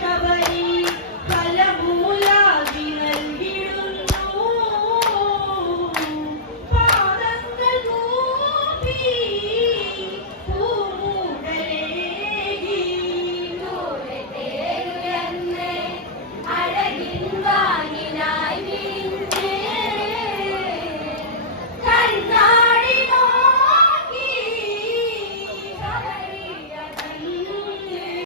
Shabbat.